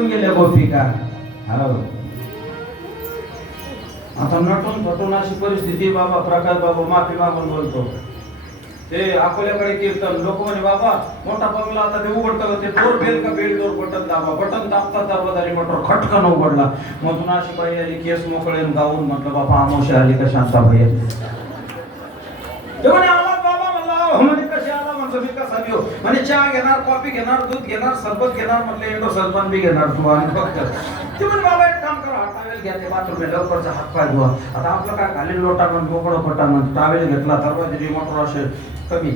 नटून गेल्या गोपिका. हरव आता नटून फटून अशी परिस्थिती बाबा प्रकाश बाबा माफी मागून बोलतो. ते अकोल्याकडे कीर्तन लोक म्हणे बाबा मोठा बंगला आता ते उघडतं ते डोर बेल का बेल डोर बटन दाबा. बटन दाबता दरवाजारी मोटर खटकन उघडला. मधून अशी बाई आली केस मोकळे गाऊन म्हटलं बाबा आमोशी आली का शांताबाई? आली ते म्हणे आला बाबा म्हणला हो. म्हणे कशी आला? म्हणतो मी घेऊ चहा घेणार कॉफी घेणार दूध घेणार सरबत घेणार म्हटलं इंडो सरबत बी घेणार तू आणि फक्त. ते म्हणजे बाबा एक काम करा टावेल घ्या ते बाथरूम लवकरचा हात पाय धुवा. आता आपलं काय खाली लोटानं मोकळं पटानं टावेल घेतला दरवाजा रिमोटर असे कमी.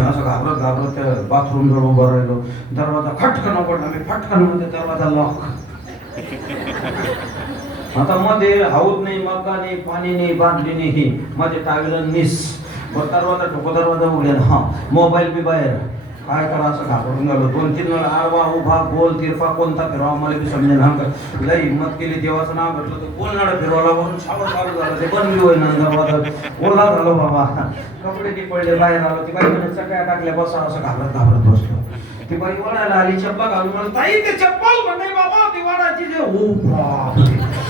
असं घाबरत घाबरत त्या बाथरूम जवळ उभं राहिलो. दरवाजा खटकन पडला मी फटकन म्हणजे दरवाजा लॉक आता मध्ये हाऊद नाही मका नाही पाणी नाही बांधली नाही. मध्ये टावेल मिस बर दरवाजा ठोको दरवाजा उघडेल. हा मोबाईल बी बाहेर. काय करा असं घाबरून झालं. दोन तीन वेळा आडवा उभा गोल तिरपा कोणता फिरवा? मला बी समजेल हा लय हिंमत केली देवाचं नाव म्हटलं तर बोलणारा फिरवाला म्हणून शावर चालू झालं. ते बंद बी नंतर दरवाजा. ओला झालो बाबा कपडे ती पडले बाहेर आलो. ती बाई म्हणजे सगळ्या टाकल्या बसा. असं घाबरत घाबरत बसलो. ती बाई वडायला आली चप्पा घालून ताई ते चप्पल म्हणे बाबा ती वडायची जे. ओ बापरे.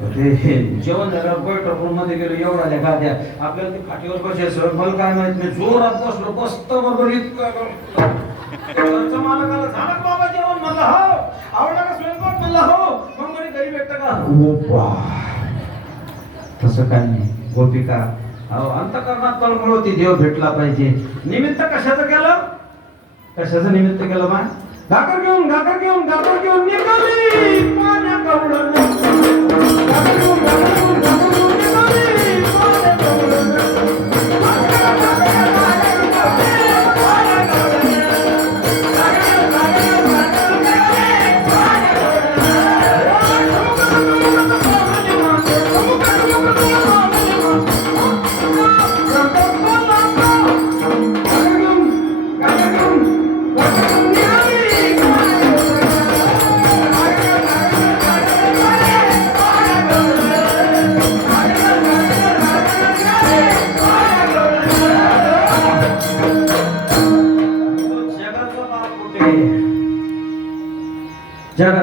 जेवण झाल्यावर बैठक रूममध्ये गेलो एवढा त्या गाद्या आपल्याला ते खाटीवर बसायचं मला काय माहीत नाही. जोरात बसलो बसत बरोबर इतकं मालकाला झालं बाबा जेवण? म्हणलं हो. आवडला का स्वयंपाक? म्हणलं हो. मग म्हणे घरी भेटतं का? ओ बा. तसं काय नाही. गोपिका अहो अंतकरणात तळमळ होती. देव भेटला पाहिजे. निमित्त कशाचं केलं? कशाचं निमित्त केलं मा घाकर घेऊन घाकर घेऊन घाकर घेऊन निघाली. पाण्या Jangan.